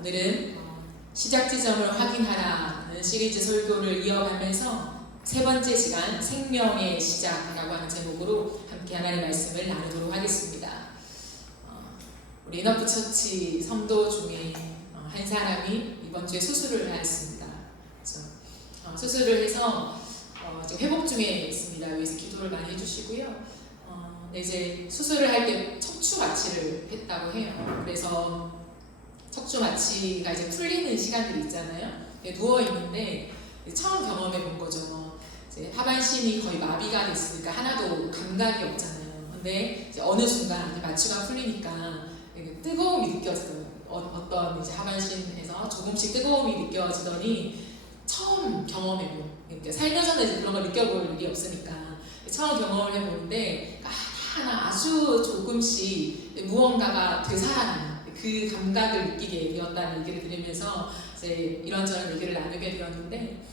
오늘은 시작 지점을 확인하라는 시리즈 설교를 이어가면서 세 번째 시간 생명의 시작이라고 하는 제목으로 함께 하나님의 말씀을 나누도록 하겠습니다. 우리 인어프 처치 성도 중에 한 사람이 이번 주에 수술을 하였습니다. 수술을 해서 지금 회복 중에 있습니다. 위해서 기도를 많이 해주시고요. 이제 수술을 할 때 척추 마취를 했다고 해요. 그래서 척추 마취가 이제 풀리는 시간들이 있잖아요. 누워 있는데 처음 경험해 본 거죠. 이제 하반신이 거의 마비가 됐으니까 하나도 감각이 없잖아요. 근데 이제 어느 순간 마취가 풀리니까 뜨거움이 느껴지더라고요. 어떤 이제 하반신에서 조금씩 뜨거움이 느껴지더니 처음 경험해 본. 그러니까 살면서는 이제 그런 걸 느껴볼 일이 없으니까 처음 경험을 해보는데 하나 아주 조금씩 무언가가 되살아나는 그 감각을 느끼게 되었다는 얘기를 들으면서 이제 이런저런 얘기를 나누게 되었는데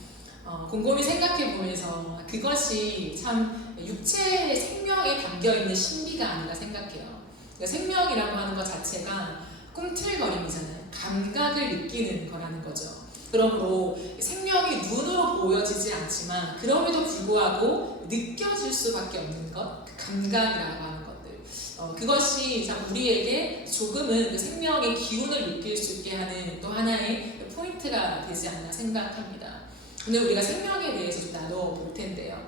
곰곰이 생각해 보면서 그것이 참 육체의 생명에 담겨있는 신비가 아닌가 생각해요. 그러니까 생명이라고 하는 것 자체가 꿈틀거림이잖아요. 감각을 느끼는 거라는 거죠. 그러므로 생명이 눈으로 보여지지 않지만 그럼에도 불구하고 느껴질 수밖에 없는 것, 그 감각이라고 하는 것들, 그것이 참 우리에게 조금은 그 생명의 기운을 느낄 수 있게 하는 또 하나의 포인트가 되지 않나 생각합니다. 오늘 우리가 생명에 대해서 좀 나눠볼 텐데요.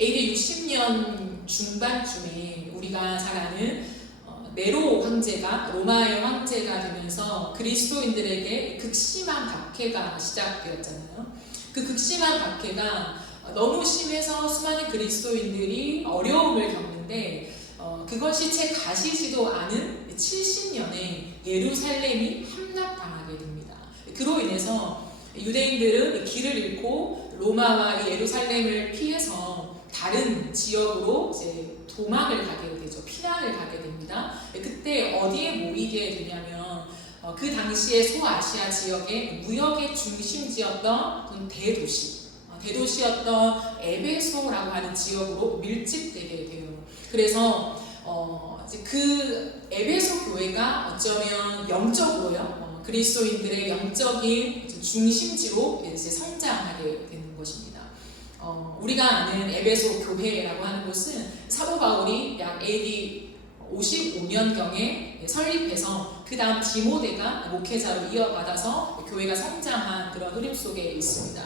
AD 60년 중반쯤에 우리가 잘 아는 네로 황제가 로마의 황제가 되면서 그리스도인들에게 극심한 박해가 시작되었잖아요. 그 극심한 박해가 너무 심해서 수많은 그리스도인들이 어려움을 겪는데 그것이 채 가시지도 않은 70년에 예루살렘이 함락당하게 됩니다. 그로 인해서 유대인들은 길을 잃고 로마와 예루살렘을 피해서 다른 지역으로 이제 도망을 가게 되죠. 피난을 가게 됩니다. 그때 어디에 모이게 되냐면 그 당시에 소아시아 지역의 무역의 중심지였던 대도시였던 에베소라고 하는 지역으로 밀집되게 돼요. 그래서 이제 그 에베소 교회가 어쩌면 영적으로요, 그리스도인들의 영적인 중심지로 이제 성장하게 되는 것입니다. 우리가 아는 에베소 교회라고 하는 곳은 사도 바울이 약 AD 55년경에 설립해서 그 다음 디모데가 목회자로 이어받아서 교회가 성장한 그런 흐름 속에 있습니다.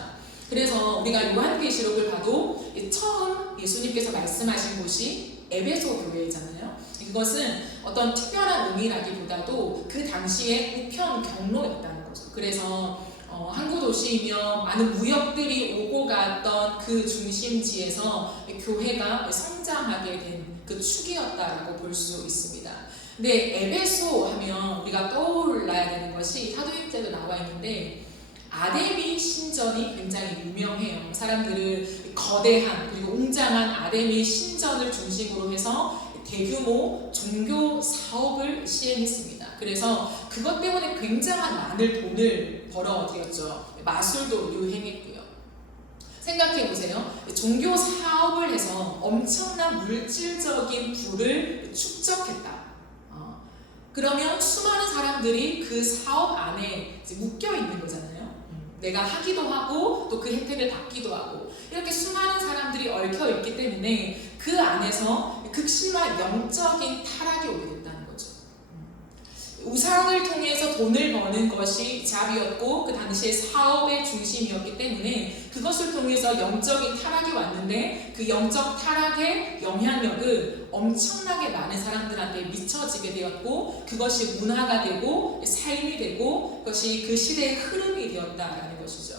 그래서 우리가 요한계시록을 봐도 처음 예수님께서 말씀하신 곳이 에베소 교회잖아요. 이것은 어떤 특별한 의미라기보다도 그 당시에 우편 경로였다는 거죠. 그래서 항구 도시이며 많은 무역들이 오고 갔던 그 중심지에서 교회가 성장하게 된 그 축이었다라고 볼 수 있습니다. 근데 에베소 하면 우리가 떠올라야 되는 것이 사도행전에도 나와 있는데 아데미 신전이 굉장히 유명해요. 사람들은 거대한 그리고 웅장한 아데미 신전을 중심으로 해서 대규모 종교 사업을 시행했습니다. 그래서 그것 때문에 굉장한 많은 돈을 벌어들였죠. 마술도 유행했고요. 생각해보세요. 종교 사업을 해서 엄청난 물질적인 부를 축적했다. 그러면 수많은 사람들이 그 사업 안에 이제 묶여있는 거잖아요. 내가 하기도 하고 또 그 혜택을 받기도 하고 이렇게 수많은 사람들이 얽혀있기 때문에 그 안에서 극심한 영적인 타락이 오게 됐다는 거죠. 우상을 통해서 돈을 버는 것이 잡이었고 그 당시에 사업의 중심이었기 때문에 그것을 통해서 영적인 타락이 왔는데 그 영적 타락의 영향력은 엄청나게 많은 사람들한테 미쳐지게 되었고 그것이 문화가 되고 삶이 되고 그것이 그 시대의 흐름이 되었다라는 것이죠.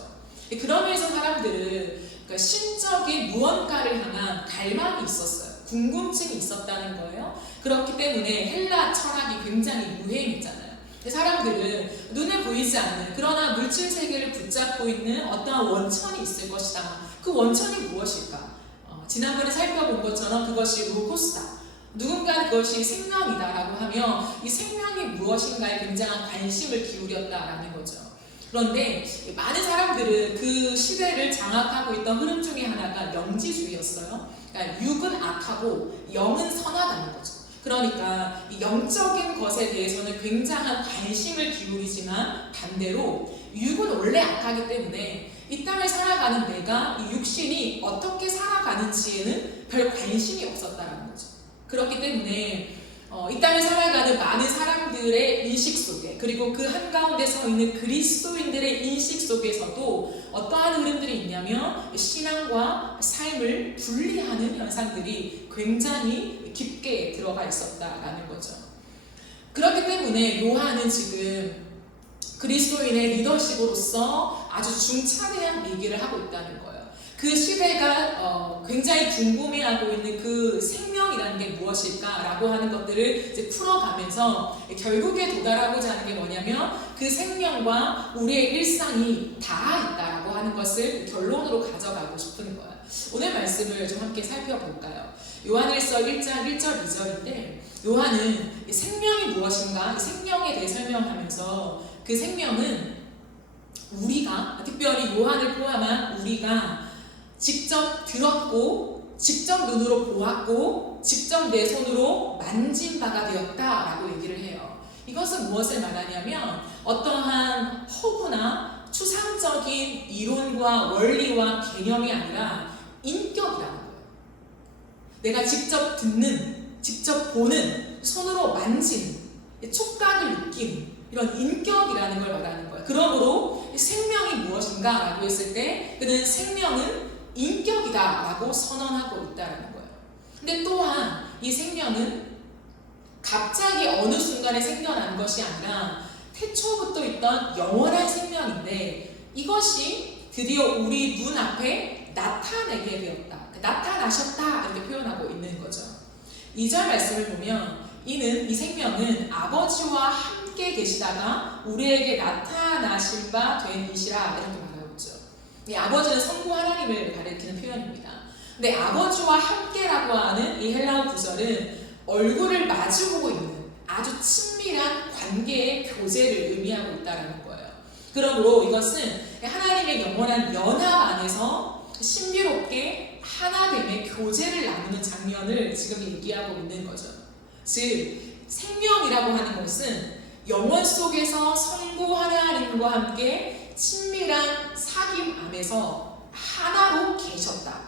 그러면서 사람들은 그러니까 신적인 무언가를 향한 갈망이 있었어요. 궁금증이 있었다는 거예요. 그렇기 때문에 헬라 철학이 굉장히 유행했잖아요. 사람들은 눈에 보이지 않는 그러나 물질 세계를 붙잡고 있는 어떠한 원천이 있을 것이다. 그 원천이 무엇일까? 지난번에 살펴본 것처럼 그것이 로고스다. 누군가 그것이 생명이다라고 하며 이 생명이 무엇인가에 굉장한 관심을 기울였다라는 거죠. 그런데 많은 사람들은 그 시대를 장악하고 있던 흐름 중에 하나가 영지주의였어요. 그러니까 육은 악하고 영은 선하다는 거죠. 그러니까 이 영적인 것에 대해서는 굉장한 관심을 기울이지만 반대로 육은 원래 악하기 때문에 이 땅을 살아가는 내가 이 육신이 어떻게 살아가는지에는 별 관심이 없었다라는 거죠. 그렇기 때문에 이 땅을 살아가는 많은 사람들의 인식 속에, 그리고 그 한가운데 서 있는 그리스도인들의 인식 속에서도 어떠한 흐름들이 있냐면 신앙과 삶을 분리하는 현상들이 굉장히 깊게 들어가 있었다라는 거죠. 그렇기 때문에 요한은 지금 그리스도인의 리더십으로서 아주 중차대한 얘기를 하고 있다는 거예요. 그 시대가 굉장히 궁금해하고 있는 그 생명이라는 게 무엇일까라고 하는 것들을 이제 풀어가면서 결국에 도달하고자 하는 게 뭐냐면 그 생명과 우리의 일상이 닿아 있다라고 하는 것을 결론으로 가져가고 싶은 거예요. 오늘 말씀을 좀 함께 살펴볼까요? 요한일서 1장 1절 2절인데 요한은 생명이 무엇인가, 생명에 대해 설명하면서 그 생명은 우리가, 특별히 요한을 포함한 우리가 직접 들었고 직접 눈으로 보았고 직접 내 손으로 만진 바가 되었다라고 얘기를 해요. 이것은 무엇을 말하냐면 어떠한 허구나 추상적인 이론과 원리와 개념이 아니라 인격이라는 거예요. 내가 직접 듣는, 직접 보는, 손으로 만지는, 촉각을 느끼는 이런 인격이라는 걸 말하는 거예요. 그러므로 생명이 무엇인가 라고 했을 때 그는 생명은 인격이다 라고 선언하고 있다는 거예요. 근데 또한 이 생명은 갑자기 어느 순간에 생겨난 것이 아니라 태초부터 있던 영원한 생명인데 이것이 드디어 우리 눈앞에 나타내게 되었다. 나타나셨다 이렇게 표현하고 있는 거죠. 2절 말씀을 보면 이 생명은 아버지와 함께 계시다가 우리에게 나타나신 바 된 이시라 이렇게 말하고 있죠. 이 아버지는 성부 하나님을 가리키는 표현입니다. 근데 아버지와 함께라고 하는 이 헬라어 구절은 얼굴을 마주보고 있는 아주 친밀한 관계의 교제를 의미하고 있다는 거예요. 그러므로 이것은 하나님의 영원한 연합 안에서 신비롭게 하나됨의 교제를 나누는 장면을 지금 얘기하고 있는 거죠. 즉 생명이라고 하는 것은 영원 속에서 성부 하나님과 함께 친밀한 사귐 안에서 하나로 계셨다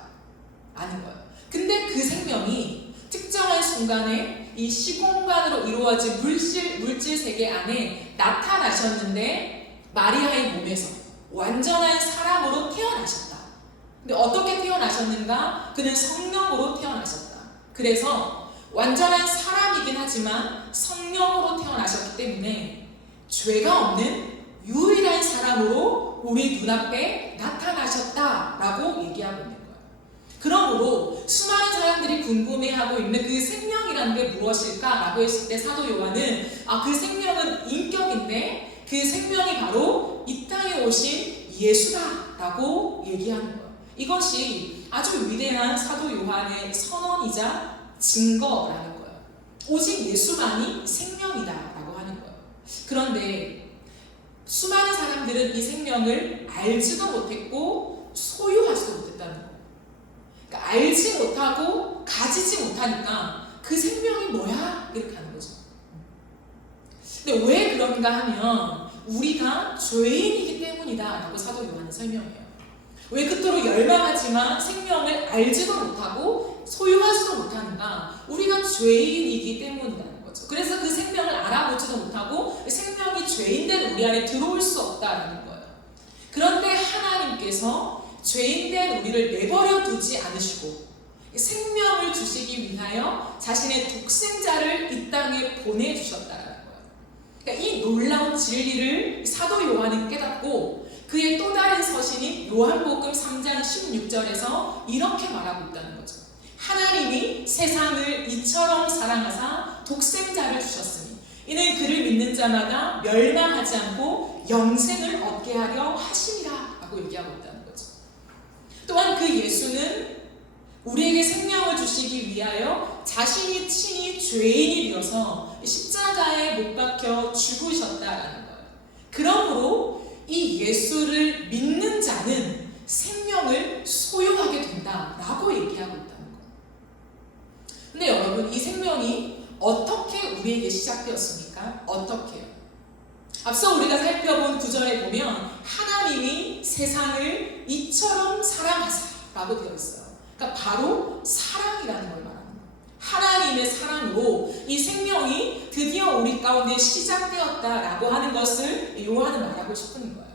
아는 거예요. 근데 그 생명이 특정한 순간에 이 시공간으로 이루어진 물질 세계 안에 나타나셨는데 마리아의 몸에서 완전한 사람으로 태어나셨다. 근데 어떻게 태어나셨는가? 그는 성령으로 태어나셨다. 그래서 완전한 사람이긴 하지만 성령으로 태어나셨기 때문에 죄가 없는 유일한 사람으로 우리 눈앞에 나타나셨다라고 얘기하고 있는 거예요. 그러므로 수많은 사람들이 궁금해하고 있는 그 생명이라는 게 무엇일까라고 했을 때 사도 요한은 그 생명은 인격인데 그 생명이 바로 이 땅에 오신 예수다라고 얘기하는 거예요. 이것이 아주 위대한 사도 요한의 선언이자 증거라는 거예요. 오직 예수만이 생명이다라고 하는 거예요. 그런데 수많은 사람들은 이 생명을 알지도 못했고 소유하지도 못했다는 거예요. 그러니까 알지 못하고 가지지 못하니까 그 생명이 뭐야? 이렇게 하는 거죠. 근데 왜 그런가 하면 우리가 죄인이기 때문이다라고 사도 요한은 설명해요. 왜 그토록 열망하지만 생명을 알지도 못하고 소유하지도 못하는가? 우리가 죄인이기 때문이라는 거죠. 그래서 그 생명을 알아보지도 못하고 생명이 죄인된 우리 안에 들어올 수 없다는 거예요. 그런데 하나님께서 죄인된 우리를 내버려 두지 않으시고 생명을 주시기 위하여 자신의 독생자를 이 땅에 보내주셨다는 거예요. 그러니까 이 놀라운 진리를 사도 요한은 깨닫고 그의 또 다른 서신인 요한복음 3장 16절에서 이렇게 말하고 있다는 거죠. 하나님이 세상을 이처럼 사랑하사 독생자를 주셨으니 이는 그를 믿는 자마다 멸망하지 않고 영생을 얻게 하려 하심이라 라고 얘기하고 있다는 거죠. 또한 그 예수는 우리에게 생명을 주시기 위하여 자신이 친히 죄인이 되어서 십자가에 못 박혀 죽으셨다라는 거예요. 그러므로 이 예수를 믿는 자는 생명을 소유하게 된다라고 얘기하고 있다는 거예요. 근데 여러분 이 생명이 어떻게 우리에게 시작되었습니까? 어떻게요? 앞서 우리가 살펴본 구절에 보면 하나님이 세상을 이처럼 사랑하사라고 되어 있어요. 그러니까 바로 사랑이라는 걸 말합니다. 하나님의 사랑으로 이 생명이 드디어 우리 가운데 시작되었다라고 하는 것을 요한은 말하고 싶은 거예요.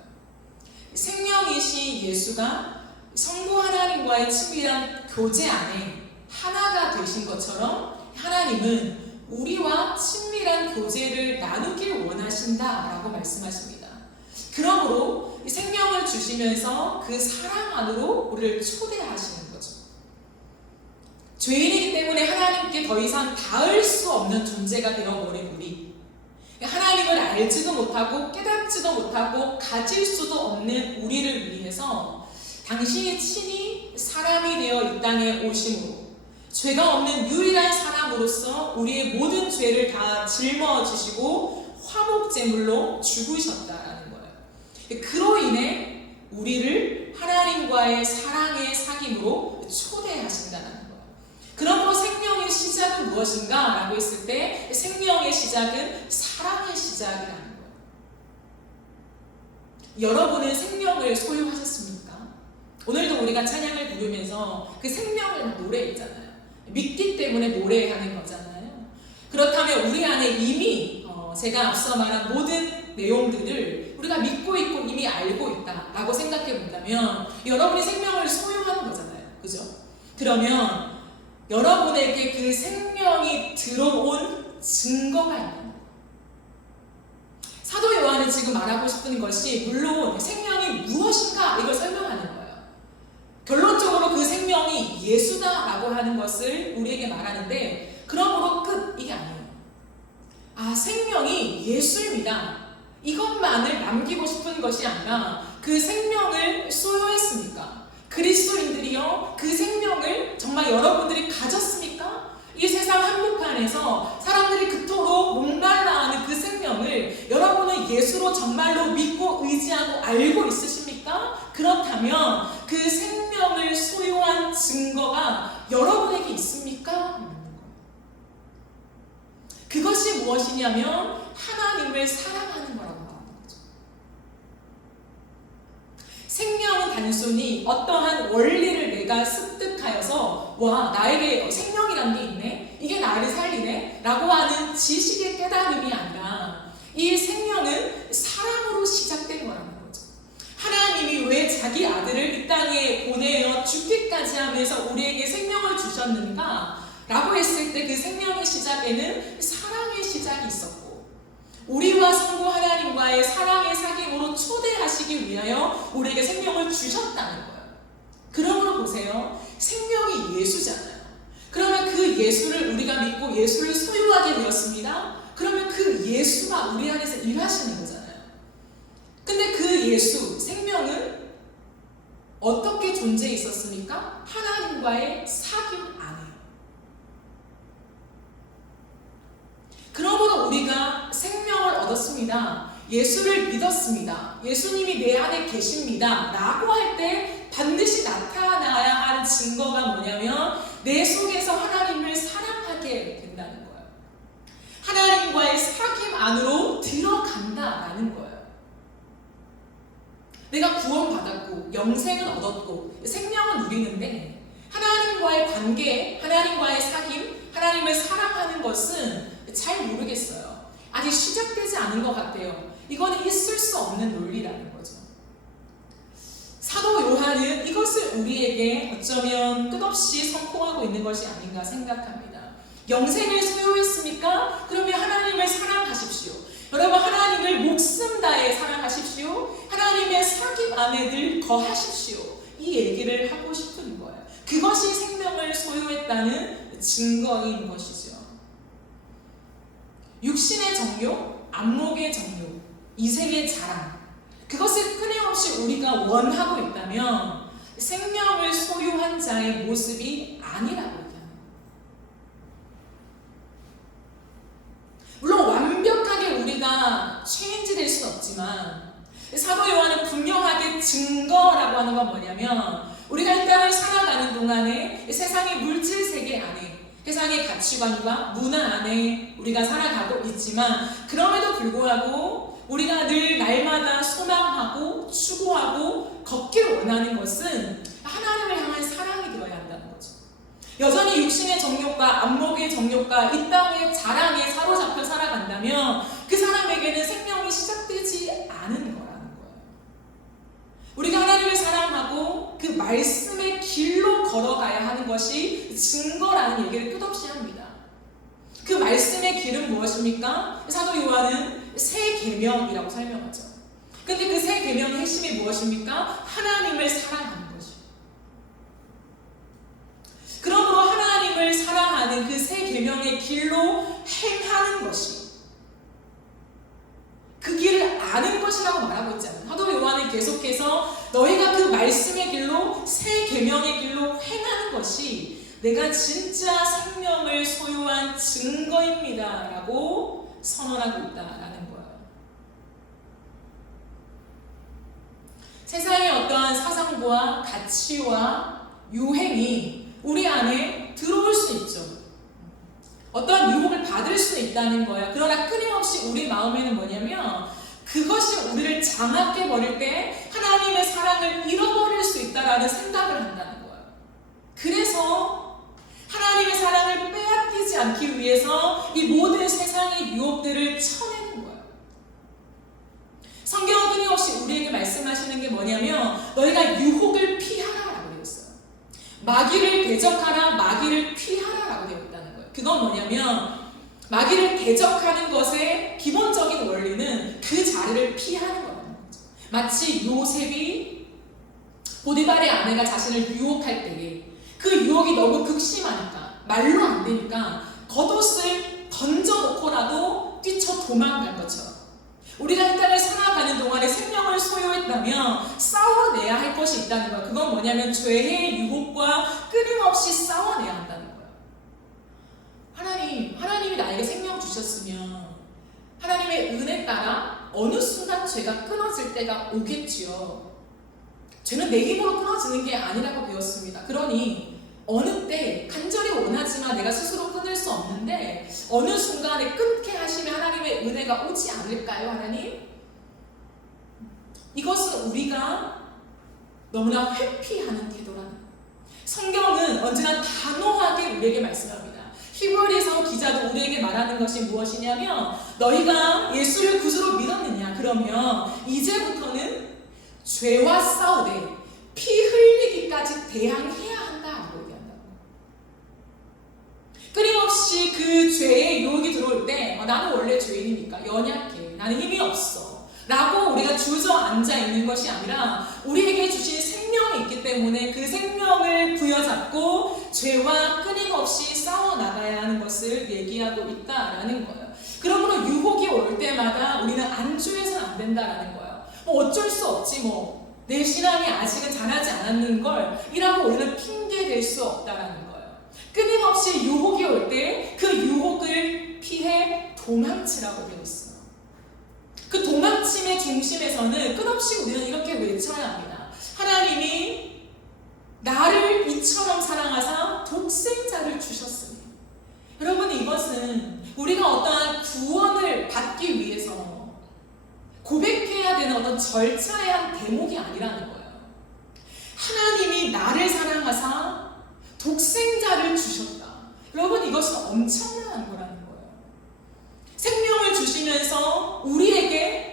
생명이신 예수가 성부 하나님과의 친밀한 교제 안에 하나가 되신 것처럼 하나님은 우리와 친밀한 교제를 나누길 원하신다라고 말씀하십니다. 그러므로 생명을 주시면서 그 사랑 안으로 우리를 초대하시는 거죠. 죄인이기 때문에 하나님께 더 이상 닿을 수 없는 존재가 되어버린 우리, 하나님을 알지도 못하고 깨닫지도 못하고 가질 수도 없는 우리를 위해서 당신이 친히 사람이 되어 이 땅에 오심으로 죄가 없는 유일한 사람으로서 우리의 모든 죄를 다 짊어지시고 화목제물로 죽으셨다라는 거예요. 그로 인해 우리를 하나님과의 사랑의 사귐으로 초대하신다는 거예요. 그러므로 생명의 시작은 무엇인가? 라고 했을 때 생명의 시작은 사랑의 시작이라는 거예요. 여러분은 생명을 소유하셨습니까? 오늘도 우리가 찬양을 부르면서 그 생명을 노래했잖아요. 믿기 때문에 노래하는 거잖아요. 그렇다면 우리 안에 이미 제가 앞서 말한 모든 내용들을 우리가 믿고 있고 이미 알고 있다라고 생각해 본다면 여러분이 생명을 소유하는 거잖아요. 그죠? 그러면 여러분에게 그 생명이 들어온 증거가 있는 거예요. 사도 요한은 지금 말하고 싶은 것이 물론 생명이 무엇인가 이걸 설명하는 거예요. 결론적으로 그 생명이 예수다라고 하는 것을 우리에게 말하는데 그러므로 끝, 이게 아니에요. 생명이 예수입니다. 이것만을 남기고 싶은 것이 아니라 그 생명을 소유했습니까? 그리스도인들이요, 그 생명을 정말 여러분들이 가졌습니까? 이 세상 한복판에서 사람들이 그토록 목말라하는 그 생명을 여러분은 예수로 정말로 믿고 의지하고 알고 있으십니까? 그렇다면 그 생명을 소유한 증거가 여러분에게 있습니까? 그것이 무엇이냐면 하나님을 사랑하는 거라고 말하는 거죠. 생명은 단순히 어떠한 원리를 내가 습득하여서 와, 나에게 생명이란 게 있네, 이게 나를 살리네 라고 하는 지식의 깨달음이 아니라 이 생명은 사랑으로 시작된 거라는 거죠. 하나님이 왜 자기 아들을 이 땅에 보내어 죽기까지 하면서 우리에게 생명을 주셨는가 라고 했을 때 그 생명의 시작에는 사랑의 시작이 있었고 우리와 성부 하나님과의 사랑의 사귐으로 초대하시기 위하여 우리에게 생명을 주셨다는 거예요. 그러므로 보세요. 생명이 예수잖아요. 그러면 그 예수를 우리가 믿고 예수를 소유하게 되었습니다. 그러면 그 예수가 우리 안에서 일하시는 거잖아요. 근데 그 예수, 생명은 어떻게 존재해 있었습니까? 하나님과의 사귐 안에. 그러므로 우리가 생명을 얻었습니다. 예수를 믿었습니다. 예수님이 내 안에 계십니다. 라고 할 때 반드시 나타나야 할 증거가 뭐냐면 내 속에서 하나님을 사랑하게 된다는 거예요. 하나님과의 사귐 안으로 들어간다라는 거예요. 내가 구원받았고 영생을 얻었고 생명은 누리는데 하나님과의 관계, 하나님과의 사귐, 하나님을 사랑하는 것은 잘 모르겠어요. 아직 시작되지 않은 것 같아요. 이거는 있을 수 없는 논리라는 거죠. 사도 요한은 이것을 우리에게 어쩌면 끝없이 선포하고 있는 것이 아닌가 생각합니다. 영생을 소유했습니까? 그러면 하나님을 사랑하십시오. 여러분, 하나님을 목숨 다해 사랑하십시오. 하나님의 사귐 안에 늘 거하십시오. 이 얘기를 하고 싶은 거예요. 그것이 생명을 소유했다는 증거인 것이죠. 육신의 정욕, 안목의 정욕, 이생의 자랑, 그것을 끊임없이 우리가 원하고 있다면 생명을 소유한 자의 모습이 아니라고 얘기합니다. 물론 완벽하게 우리가 체인지될 수는 없지만 사도 요한은 분명하게 증거라고 하는 건 뭐냐면 우리가 이 땅을 살아가는 동안에 세상의 물질 세계 안에 세상의 가치관과 문화 안에 우리가 살아가고 있지만 그럼에도 불구하고 우리가 늘 날마다 소망하고 추구하고 걷기를 원하는 것은 하나님을 향한 사랑이 되어야 한다는 거죠. 여전히 육신의 정욕과 안목의 정욕과 이 땅의 자랑에 사로잡혀 살아간다면 그 사람에게는 생명이 시작되지 않은 거라는 거예요. 우리가 하나님을 사랑하고 그 말씀의 길로 걸어가야 하는 것이 증거라는 얘기를 끝없이 합니다. 그 말씀의 길은 무엇입니까? 사도 요한은 새 계명이라고 설명하죠. 근데 그 새 계명의 핵심이 무엇입니까? 하나님을 사랑하는 것이죠. 그러므로 하나님을 사랑하는 그 새 계명의 길로 행하는 것이 그 길을 아는 것이라고 말하고 있잖아요. 사도 요한은 계속해서 너희가 그 말씀의 길로 새 계명의 길로 행하는 것이 내가 진짜 생명을 소유한 증거입니다 라고 선언하고 있다라는 거예요. 세상의 어떠한 사상과 가치와 유행이 우리 안에 들어올 수 있죠. 어떠한 유혹을 받을 수 있다는 거예요. 그러나 끊임없이 우리 마음에는 뭐냐면 그것이 우리를 장악해 버릴 때 하나님의 사랑을 잃어버릴 수 있다라는 생각을 한다는 거예요. 그래서 하나님의 사랑을 빼앗기지 않기 위해서 이 모든 세상의 유혹들을 쳐내는 거예요. 성경은 끊임없이 우리에게 말씀하시는 게 뭐냐면 너희가 유혹을 피하라라고 되어 있어요. 마귀를 대적하라, 마귀를 피하라라고 되어 있다는 거예요. 그건 뭐냐면 마귀를 대적하는 것의 기본적인 원리는 그 자리를 피하는 거라는 거죠. 마치 요셉이 보디발의 아내가 자신을 유혹할 때에 그 유혹이 너무 극심하니까 말로 안 되니까 겉옷을 던져놓고라도 뛰쳐 도망간 것처럼 우리가 이 땅을 살아가는 동안에 생명을 소유했다면 싸워내야 할 것이 있다는 거예요. 그건 뭐냐면 죄의 유혹과 끊임없이 싸워내야 한다는 거예요. 하나님이 나에게 생명 주셨으면 하나님의 은혜 따라 어느 순간 죄가 끊어질 때가 오겠지요. 죄는 내 힘으로 끊어지는 게 아니라고 배웠습니다. 그러니 어느 때 간절히 원하지만 내가 스스로 끊을 수 없는데 어느 순간에 끊게 하시면 하나님의 은혜가 오지 않을까요, 하나님? 이것은 우리가 너무나 회피하는 태도라는 거예요. 성경은 언제나 단호하게 우리에게 말씀합니다. 히브리서 기자도 우리에게 말하는 것이 무엇이냐면 너희가 예수를 구주로 믿었느냐? 그러면 이제부터는 죄와 싸우되 피 흘리기까지 대항해야 한다라고 얘기한다고. 끊임없이 그 죄의 유혹이 들어올 때 나는 원래 죄인이니까 연약해, 나는 힘이 없어 라고 우리가 주저앉아 있는 것이 아니라 우리에게 주신 생명이 있기 때문에 그 생명을 부여잡고 죄와 끊임없이 싸워나가야 하는 것을 얘기하고 있다라는 거예요. 그러므로 유혹이 올 때마다 우리는 안주해서는 안 된다라는 거예요. 어쩔 수 없지 내 신앙이 아직은 자라지 않았는 걸 이라고 우리는 핑계 댈 수 없다라는 거예요. 끊임없이 유혹이 올 때 그 유혹을 피해 도망치라고 되어 있어요. 그 도망침의 중심에서는 끝없이 우리는 이렇게 외쳐야 합니다. 하나님이 나를 이처럼 사랑하사 독생자를 주셨으니. 여러분, 이것은 우리가 어떠한 구원을 받기 위해서 고백해야 되는 어떤 절차에 한 대목이 아니라는 거예요. 하나님이 나를 사랑하사 독생자를 주셨다. 여러분, 이것은 엄청난 거라는 거예요. 생명을 주시면서 우리의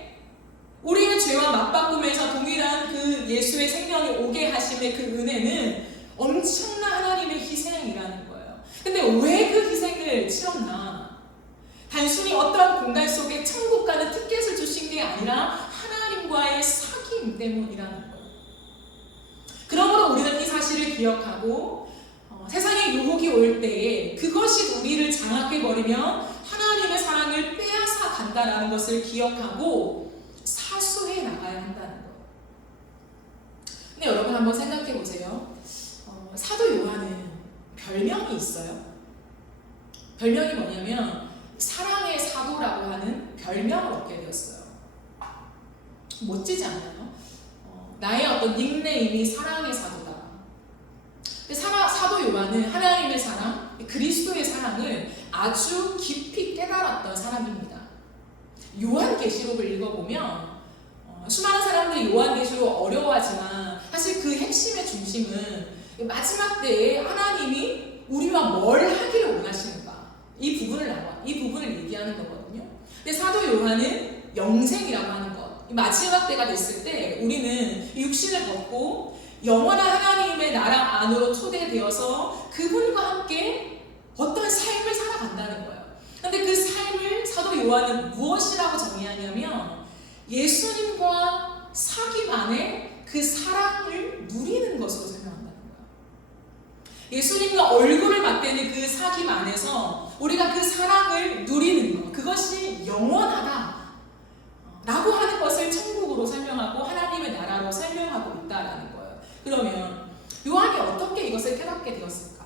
죄와 맞바꾸면서 동일한 그 예수의 생명이 오게 하심의 그 은혜는 엄청난 하나님의 희생이라는 거예요. 근데 왜 그 희생을 치렀나? 단순히 어떠한 공간 속에 천국 가는 티켓을 주신 게 아니라 하나님과의 사귐 때문이라는 거예요. 그러므로 우리는 이 사실을 기억하고 세상의 유혹이 올 때에 그것이 우리를 장악해버리면 하나님의 사랑을 빼앗아 간다는 것을 기억하고 사수해 나가야 한다는 거예요. 근데 여러분 한번 생각해 보세요. 사도 요한은 별명이 있어요. 별명이 뭐냐면 사랑의 사도라고 하는 별명을 얻게 되었어요. 멋지지 않나요? 나의 어떤 닉네임이 사랑의 사도다. 사도 요한은 하나님의 사랑, 그리스도의 사랑 아주 깊이 깨달았던 사람입니다. 요한계시록을 읽어보면 수많은 사람들이 요한계시록 어려워하지만 사실 그 핵심의 중심은 마지막 때에 하나님이 우리와 뭘 하기를 원하시는가, 이 부분을 얘기하는 거거든요. 근데 사도 요한은 영생이라고 하는 것, 마지막 때가 됐을 때 우리는 육신을 벗고 영원한 하나님의 나라 안으로 초대되어서 그분과 함께 어떤 삶을 살아간다는 거예요. 근데 그 삶을 사도 요한은 무엇이라고 정의하냐면 예수님과 사귐 안에 그 사랑을 누리는 것으로 설명한다는 거예요. 예수님과 얼굴을 맞대는 그 사귐 안에서 우리가 그 사랑을 누리는 것, 그것이 영원하다 라고 하는 것을 천국으로 설명하고 하나님의 나라로 설명하고 있다라는 거예요. 그러면 요한이 어떻게 이것을 깨닫게 되었을까?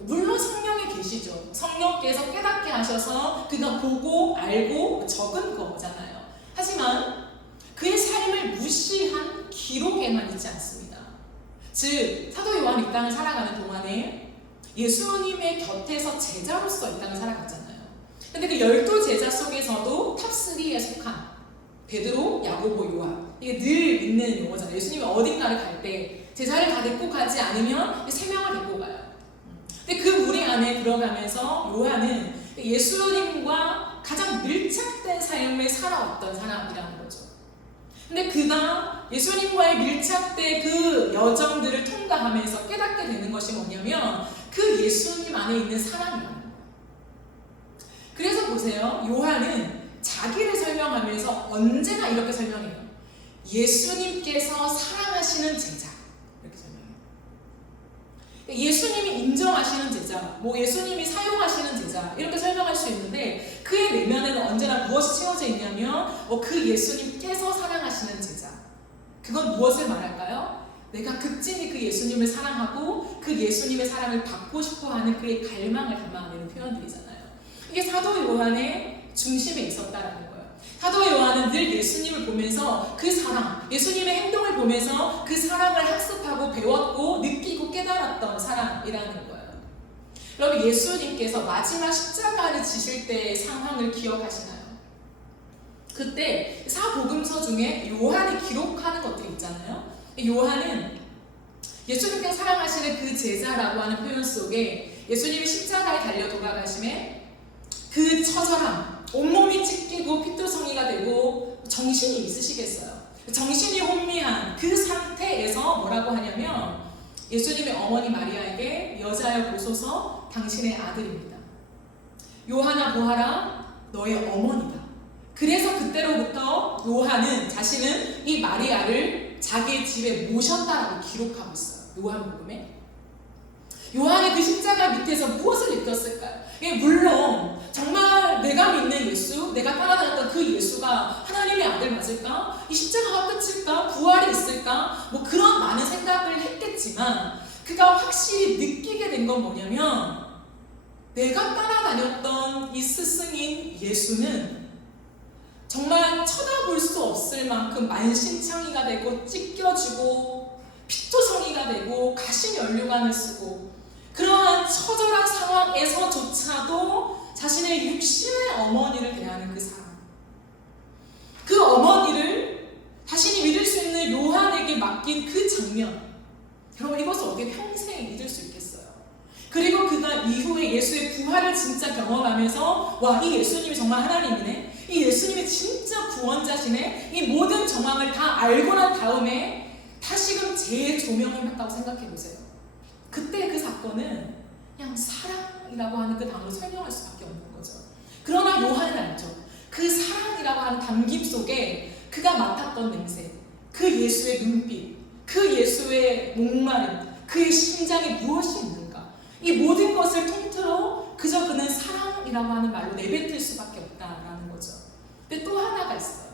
물론 성령이 계시죠. 성령께서 깨닫게 하셔서 그가 보고 알고 적은 거잖아요. 하지만 그의 삶을 무시한 기록에만 있지 않습니다. 즉 사도 요한이 이 땅을 살아가는 동안에 예수님의 곁에서 제자로서 이 땅을 살아갔잖아요. 근데 그 12제자 속에서도 탑3에 속한 베드로, 야고보, 요한, 이게 늘 있는 용어잖아요. 예수님이 어딘가를 갈 때 제자를 다 데리고 가지 않으면 3명을 데리고 가요. 근데 그 무리 안에 들어가면서 요한은 예수님과 가장 밀착된 삶을 살아왔던 사람이라는 거죠. 근데 그가 예수님과의 밀착된 그 여정들을 통과하면서 깨닫게 되는 것이 뭐냐면 그 예수님 안에 있는 사랑이라는 거예요. 그래서 보세요. 요한은 자기를 설명하면서 언제나 이렇게 설명해요. 예수님께서 사랑하시는 제자, 이렇게 설명해요. 예수님이 인정하시는 제자, 예수님이 사용하시는 제자, 이렇게 설명할 수 있는데 그의 내면에는 언제나 무엇이 채워져 있냐면 그 예수님께서 사랑하시는 제자. 그건 무엇을 말할까요? 내가 극진히 그 예수님을 사랑하고 그 예수님의 사랑을 받고 싶어하는 그의 갈망을 담아내는 표현들이잖아요. 이게 사도 요한의 중심에 있었다라는 거예요. 사도 요한은 늘 예수님을 보면서 그 사랑, 예수님의 행동을 보면서 그 사랑을 학습하고 배웠고 느끼고 깨달았던 사람이라는 거예요. 여러분, 예수님께서 마지막 십자가를 지실 때의 상황을 기억하시나요? 그때 사복음서 중에 요한이 기록하는 것들이 있잖아요. 요한은 예수님께서 사랑하시는 그 제자라고 하는 표현 속에 예수님이 십자가에 달려 돌아가심에 그 처절함, 온몸이 찢기고 피투성이가 되고 정신이 있으시겠어요. 정신이 혼미한 그 상태에서 뭐라고 하냐면 예수님의 어머니 마리아에게 여자여 보소서 당신의 아들입니다. 요한아 보아라 너의 어머니다. 그래서 그때로부터 요한은 자신은 이 마리아를 자기의 집에 모셨다라고 기록하고 있어요. 요한복음에. 요한의 그 십자가 밑에서 무엇을 느꼈을까요? 물론 정말 내가 믿는 예수, 내가 따라다녔던 그 예수가 하나님의 아들 맞을까? 이 십자가가 끝일까? 부활이 있을까? 그런 많은 생각을 했겠지만 그가 확실히 느끼게 된 건 뭐냐면 내가 따라다녔던 이 스승인 예수는 정말 쳐다볼 수 없을 만큼 만신창이가 되고 찢겨지고 피투성이가 되고 가시면류관을 쓰고 그러한 처절한 상황에서조차도 자신의 육신의 어머니를 대하는 그 사랑, 그 어머니를 자신이 믿을 수 있는 요한에게 맡긴 그 장면, 여러분 이것을 어떻게 평생 잊을 수 있겠어요? 그리고 그가 이후에 예수의 부활을 진짜 경험하면서 와, 이 예수님이 정말 하나님이네, 이 예수님이 진짜 구원자시네, 이 모든 정황을 다 알고 난 다음에 다시금 재조명해봤다고 생각해보세요. 그때 그 사건은 그냥 사랑이라고 하는 그 단어로 설명할 수밖에 없는 거죠. 그러나 요한은 알죠. 그 사랑이라고 하는 담김 속에 그가 맡았던 냄새, 그 예수의 눈빛, 그 예수의 목마름, 그의 심장에 무엇이 있는가, 이 모든 것을 통틀어 그저 그는 사랑이라고 하는 말로 내뱉을 수밖에 없다라는 거죠. 근데 또 하나가 있어요.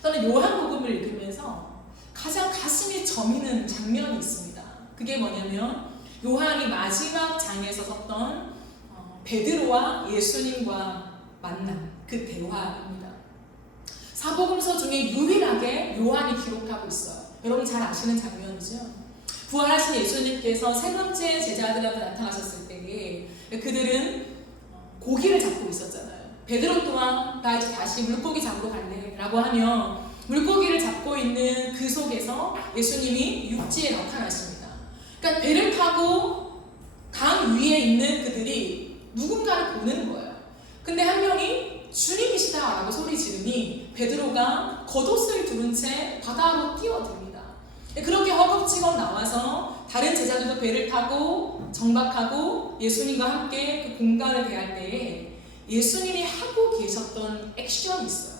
저는 요한복음을 읽으면서 가장 가슴이 저미는 장면이 있습니다. 그게 뭐냐면 요한이 마지막 장에서 섰던 베드로와 예수님과 만난 그 대화입니다. 사복음서 중에 유일하게 요한이 기록하고 있어요. 여러분 잘 아시는 장면이죠. 부활하신 예수님께서 세 번째 제자들한테 나타나셨을 때에 그들은 고기를 잡고 있었잖아요. 베드로 또한 나 이제 다시 물고기 잡으러 갈래 라고 하며 물고기를 잡고 있는 그 속에서 예수님이 육지에 나타나십니다. 그러니까 배를 타고 강 위에 있는 그들이 누군가를 보는 거예요. 근데 한 명이 주님이시다 라고 소리 지르니 베드로가 겉옷을 두른 채 바다로 뛰어듭니다. 그렇게 허겁지겁 나와서 다른 제자들도 배를 타고 정박하고 예수님과 함께 그 공간을 대할 때에 예수님이 하고 계셨던 액션이 있어요.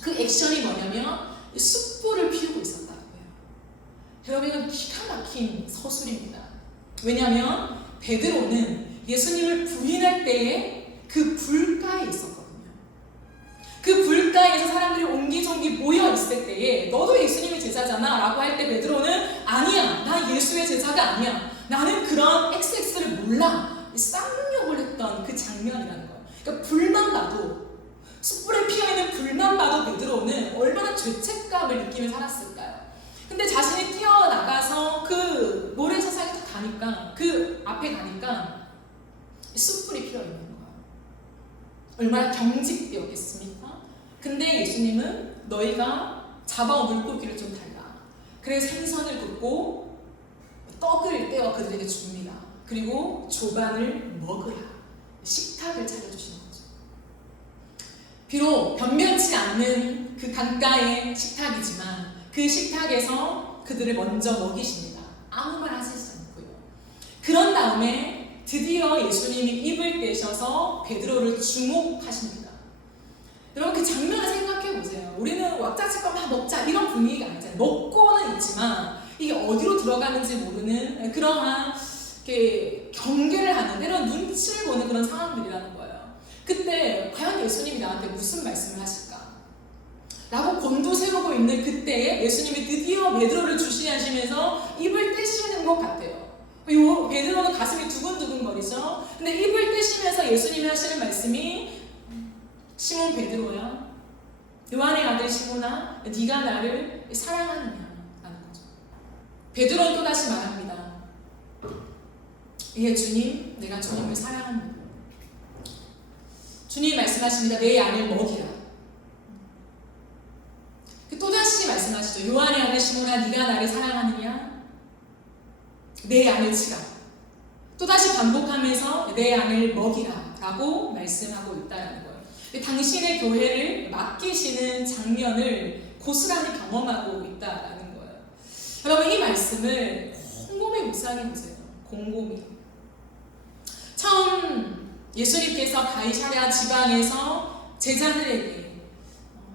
그 액션이 뭐냐면 숯불을 피우고 있었다고요. 여러분, 이건 기가 막힌 서술입니다. 왜냐하면 베드로는 예수님을 부인할 때에 그 불가에 있었거든요. 그 불가에서 사람들이 옹기종기 모여 있을 때에 너도 예수님의 제자잖아 라고 할 때 베드로는 아니야, 나 예수의 제자가 아니야, 나는 그런 XX를 몰라, 쌍욕을 했던 그 장면이라는 거예요. 그러니까 불만 봐도, 숯불에 피어있는 불만 봐도 베드로는 얼마나 죄책감을 느끼며 살았을까요? 근데 자신이 뛰어나가서 그 모래사장에 딱 가니까, 그 앞에 가니까 숯불이 피어있는 거예요. 얼마나 경직되었겠습니까? 근데 예수님은 너희가 잡아온 물고기를 좀 달라. 그래서 생선을 굽고 떡을 떼어 그들에게 줍니다. 그리고 조반을 먹으라. 식탁을 차려주시는 거죠. 비록 변변치 않는 그 강가의 식탁이지만 그 식탁에서 그들을 먼저 먹이십니다. 아무 말 하시지 않고요. 그런 다음에 드디어 예수님이 입을 떼셔서 베드로를 주목하십니다. 여러분, 그 장면을 생각해 보세요. 우리는 왁자지껄 막 먹자 이런 분위기가 아니잖아요. 먹고는 있지만 이게 어디로 들어가는지 모르는 그러한 경계를 하는, 때로는 눈치를 보는 그런 상황들이라는 거예요. 그때 과연 예수님이 나한테 무슨 말씀을 하실까? 라고 곤두세우고 있는 그때에 예수님이 드디어 베드로를 주시하시면서 입을 떼시는 것 같아요. 베드로는 가슴이 두근두근 거리죠. 근데 입을 떼시면서 예수님이 하시는 말씀이 시몬 베드로야, 요한의 아들 시몬아, 네가 나를 사랑하느냐 라는 거죠. 베드로는 또다시 말합니다. 예, 주님, 내가 주님을 사랑합니다. 주님이 말씀하십니다. 내 양을 먹이라. 또다시 말씀하시죠. 요한의 아들 시몬아, 네가 나를 사랑하느냐? 내 양을 치라. 또다시 반복하면서 내 양을 먹이라 라고 말씀하고 있다는 거예요. 당신의 교회를 맡기시는 장면을 고스란히 경험하고 있다는 거예요. 여러분, 이 말씀을 곰곰이 묵상해 보세요. 곰곰이. 처음 예수님께서 가이사랴 지방에서 제자들에게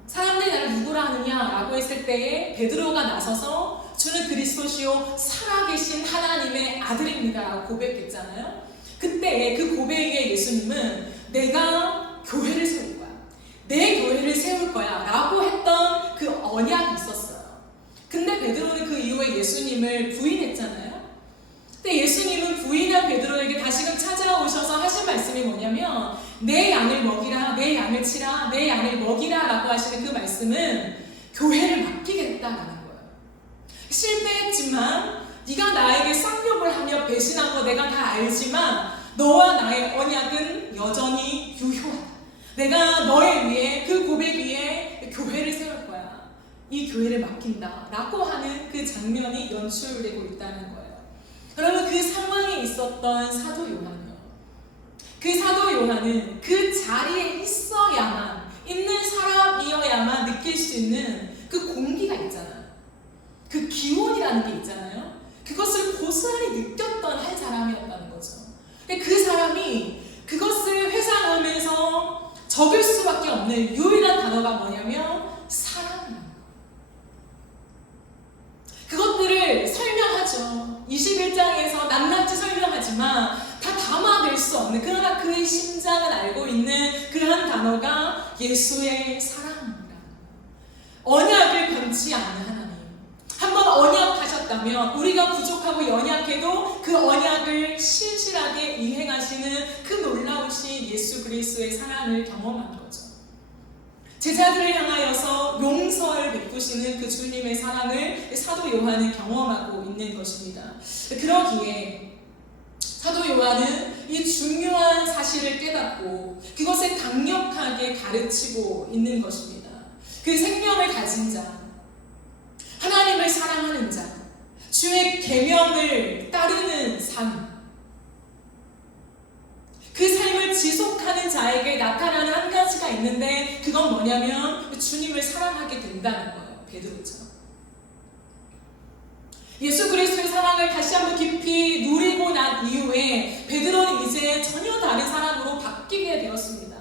사람들이 나를 누구라 하느냐라고 했을 때에 베드로가 나서서 주는 그리스도시요 살아계신 하나님의 아들입니다 라고 고백했잖아요. 그때 그 고백에 예수님은 내가 교회를 세울 거야, 내 교회를 세울 거야 라고 했던 그 언약이 있었어요. 근데 베드로는 그 이후에 예수님을 부인했잖아요. 근데 예수님은 부인한 베드로에게 다시금 찾아오셔서 하신 말씀이 뭐냐면 내 양을 먹이라, 내 양을 치라, 내 양을 먹이라 라고 하시는 그 말씀은 교회를 맡기겠다라는 거예요. 실패했지만 네가 나에게 쌍욕을 하며 배신한 거 내가 다 알지만 너와 나의 언약은 여전히 유효하다. 내가 너에 위해, 그 고백 위에 교회를 세울 거야. 이 교회를 맡긴다 라고 하는 그 장면이 연출되고 있다는 거예요. 여러분, 그 상황에 있었던 사도 요한이요, 그 사도 요한은 그 자리에 있어야만, 있는 사람이어야만 느낄 수 있는 그 공기가 있잖아요. 그 기온이라는 게 있잖아요. 그것을 고스란히 느꼈던 한 사람이었다는 거죠. 그 사람이 그것을 회상하면서 적을 수밖에 없는 유일한 단어가 뭐냐면 사랑이에요. 그것들을 설명하죠. 21장에서 낱낱이 설명하지만 다 담아낼 수 없는, 그러나 그의 심장을 알고 있는 그 한 단어가 예수의 사랑입니다. 언약을 변치 않는 하나님. 한번 언약하셨다면 우리가 부족하고 연약해도 그 언약을 신실하게 이행하시는 그 놀라우신 예수 그리스도의 사랑을 경험한 거죠. 제자들을 향하여서 용서를 베푸시는 그 주님의 사랑을 사도 요한은 경험하고 있는 것입니다. 그러기에 사도 요한은 이 중요한 사실을 깨닫고 그것을 강력하게 가르치고 있는 것입니다. 그 생명을 가진 자, 하나님을 사랑하는 자, 주의 계명을 따르는 삶, 그 삶을 지속하는 자에게 나타나는 한 가지가 있는데 그건 뭐냐면 주님을 사랑하게 된다는 거예요. 베드로처럼. 예수 그리스도의 사랑을 다시 한번 깊이 누리고 난 이후에 베드로는 이제 전혀 다른 사람으로 바뀌게 되었습니다.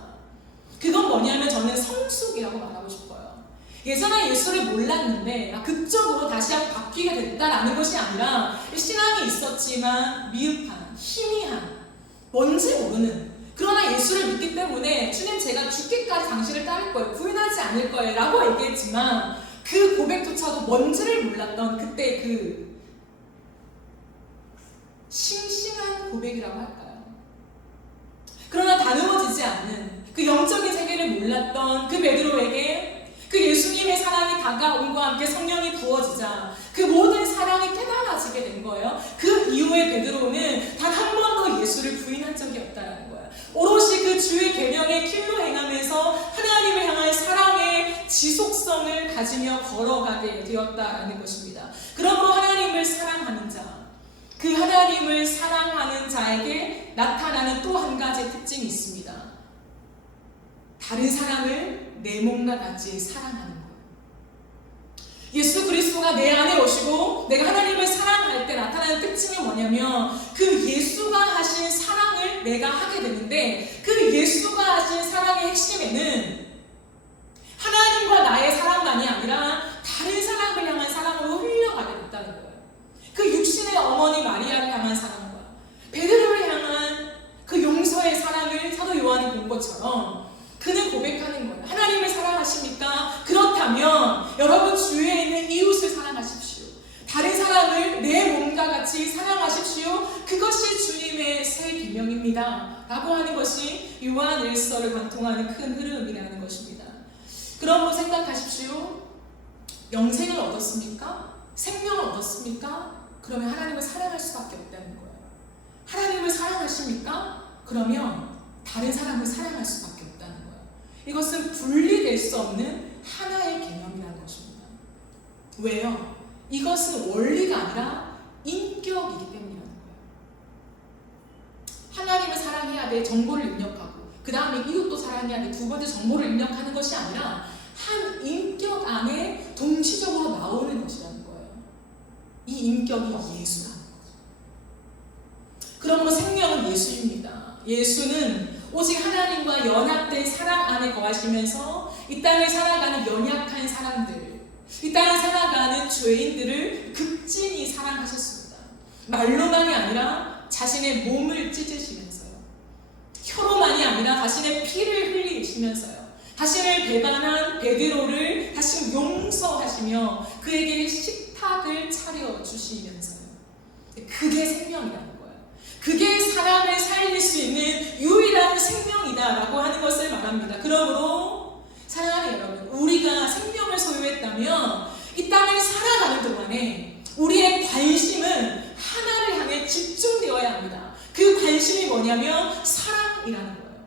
그건 뭐냐면 저는 성숙이라고 말하고 싶어요. 예전에 예수를 몰랐는데 극적으로 다시 한번 바뀌게 됐다라는 것이 아니라 신앙이 있었지만 미흡한, 희미한, 뭔지 모르는, 그러나 예수를 믿기 때문에 주님 제가 죽기까지 당신을 따를 거예요, 부인하지 않을 거예요 라고 얘기했지만 그 고백조차도 뭔지를 몰랐던 그때 그 싱싱한 고백이라고 할까요? 그러나 다루어지지 않는 그 영적인 세계를 몰랐던 그 베드로에게 그 예수님의 사랑이 다가옴과 함께 성령이 부어지자 그 모든 사랑이 깨달아지게 된 거예요. 그 이후에 베드로는 단 한 번도 예수를 부인한 적이 없다는 거예요. 오롯이 그 주의 계명의 길로 행하면서 하나님을 향한 사랑의 지속성을 가지며 걸어가게 되었다라는 것입니다. 그러므로 하나님을 사랑하는 자, 그 하나님을 사랑하는 자에게 나타나는 또 한 가지 특징이 있습니다. 다른 사람을 내 몸과 같이 사랑하는 것. 예수 그리스도가 내 안에 오시고 내가 하나님을 사랑할 때 나타나는 특징이 뭐냐면 그 예수가 하신 사랑을 내가 하게 되는데 그 예수가 하신 사랑의 핵심에는 하나님과 나의 사랑만이 아니라 다른 사람을 향한 사랑으로 흘러가게 됐다는 거예요. 그 육신의 어머니 마리아를 향한 사랑과 베드로를 향한 그 용서의 사랑을 사도 요한이 본 것처럼 그는 고백하는 거예요. 하나님을 사랑하십니까? 그렇다면 여러분 주위에 있는 이웃을 사랑하십시오. 다른 사람을 내 몸과 같이 사랑하십시오. 그것이 주님의 새 계명입니다 라고 하는 것이 요한 1서를 관통하는 큰 흐름이라는 것입니다. 그러므로 생각하십시오. 영생을 얻었습니까? 생명을 얻었습니까? 그러면 하나님을 사랑할 수밖에 없다는 거예요. 하나님을 사랑하십니까? 그러면 다른 사람을 사랑할 수밖에 없다는 거예요. 이것은 분리될 수 없는 하나의 개념이라는 것입니다. 왜요? 이것은 원리가 아니라 인격이기 때문이라는 거예요. 하나님을 사랑해야 돼, 정보를 입력하고 그 다음에 이웃도 사랑해야 돼, 두 번째 정보를 입력하는 것이 아니라 한 인격 안에 동시적으로 나오는 것이라는 거예요. 이 인격이 예수라는 거죠. 그러므로 생명은 예수입니다. 예수는 오직 하나님과 연합된 사랑 안에 거하시면서 이 땅을 살아가는 연약한 사람들, 이 땅을 살아가는 죄인들을 극진히 사랑하셨습니다. 말로만이 아니라 자신의 몸을 찢으시면서요. 혀로만이 아니라 자신의 피를 흘리시면서요. 자신을 배반한 베드로를 다시 용서하시며 그에게 식탁을 차려주시면서요. 그게 생명이라는 거예요. 그게 사람을 살릴 수 있는 유일한 생명이다라고 하는 것을 말합니다. 그러므로 사랑하는 여러분, 우리가 생명을 소유했다면 이 땅을 살아가는 동안에 우리의 관심은 하나를 향해 집중되어야 합니다. 그 관심이 뭐냐면 사랑이라는 거예요.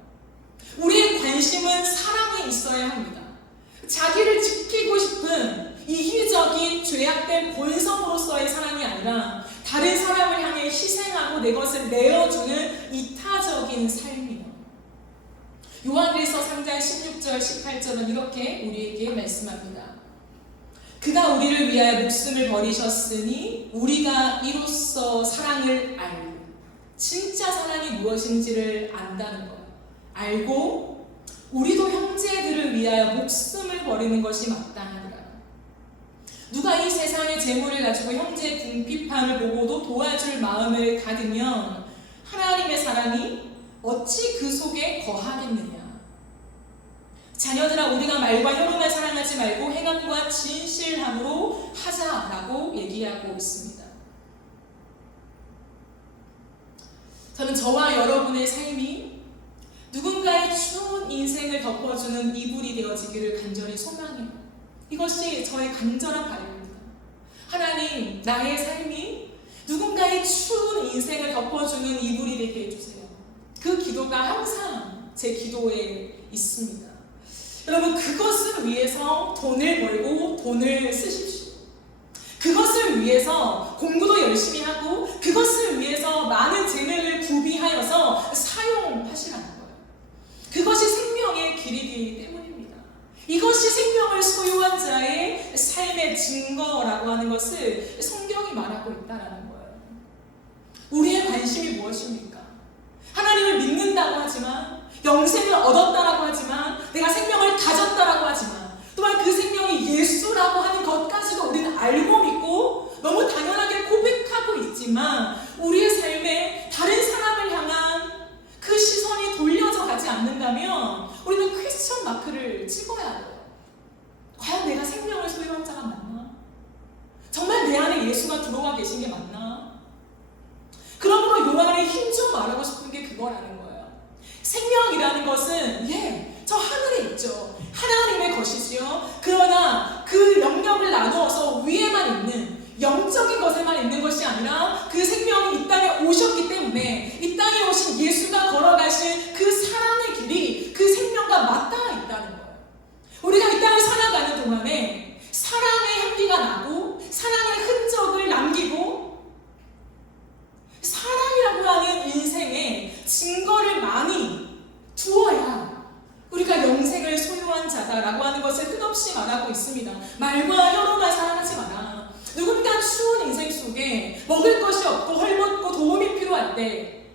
우리의 관심은 사랑에 있어야 합니다. 자기를 지키고 싶은 이기적인 죄악된 본성으로서의 사랑이 아니라 다른 사람을 향해 희생하고 내 것을 내어주는 이타적인 삶이요. 요한일서 3장 16절 18절은 이렇게 우리에게 말씀합니다. 그가 우리를 위하여 목숨을 버리셨으니 우리가 이로써 사랑을 알고, 진짜 사랑이 무엇인지를 안다는 것, 알고 우리도 형제들을 위하여 목숨을 버리는 것이 마땅하니라. 누가 이 세상의 재물을 가지고 형제의 궁핍함을 보고도 도와줄 마음을 가지면 하나님의 사랑이 어찌 그 속에 거하겠느냐. 자녀들아, 우리가 말과 혀로만 사랑하지 말고 행함과 진실함으로 하자라고 얘기하고 있습니다. 저는 저와 여러분의 삶이 누군가의 추운 인생을 덮어주는 이불이 되어지기를 간절히 소망해요. 이것이 저의 간절한 바람입니다. 하나님, 나의 삶이 누군가의 추운 인생을 덮어주는 이불이 되게 해주세요. 그 기도가 항상 제 기도에 있습니다. 여러분, 그것을 위해서 돈을 벌고 돈을 쓰십시오. 그것을 위해서 공부도 열심히 하고 그것을 위해서 많은 재능을 구비하여서 사용하시라는 거예요. 그것이 생명의 길이기 때문입니다. 이것이 생명을 소유한 자의 삶의 증거라고 하는 것을 성경이 말하고 있다는 거예요. 우리의 관심이 무엇입니까? 하나님을 믿는다고 하지만, 영생을 얻었다라고 하지만, 내가 생명을 가졌다라고 하지만, 또한 그 생명이 예수라고 하는 것까지도 우리는 알고 믿고 너무 당연하게 고백하고 있지만, 우리의 삶에 다른 사람을 향한 그 시선이 돌려져 가지 않는다면 우리는 퀘스천 마크를 찍어야 돼요. 과연 내가 생명을 소유한 자가 맞나? 정말 내 안에 예수가 들어와 계신 게 맞나? 그러므로 요한이 힘 좀 말하고 싶은 게 그거라는 거예요. 생명이라는 것은 저 하늘에 있죠. 하나님의 것이지요. 그러나 그 영역을 나누어서 위에만 있는 영적인 것에만 있는 것이 아니라 그 생명이 이 땅에 오셨기 때문에 이 땅에 오신 예수가 걸어가신 그 사랑의 길이 그 생명과 맞닿아 있다는 거예요. 우리가 이 땅을 살아가는 동안에 사랑의 향기가 나고 사랑의 흔적을 남기고 사랑이라고 하는 인생에 증거를 많이 두어야 우리가 영생을 소유한 자다라고 하는 것을 끝없이 말하고 있습니다. 말과 혀로만 사랑하지 마라. 누군가 추운 인생 속에 먹을 것이 없고 헐벗고 도움이 필요할 때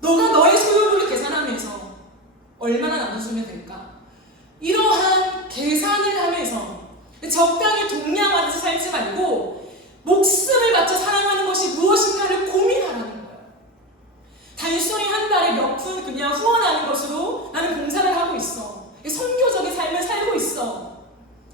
너가 너의 소유를 계산하면서 얼마나 나눠주면 될까? 이러한 계산을 하면서 적당히 동량하듯이 살지 말고 목숨을 바쳐 사랑하는 것이 무엇인가를 고민하라는 거예요. 단순히 한 달에 몇 푼 그냥 후원하는 것으로 나는 봉사를 하고 있어. 선교적인 삶을 살고 있어.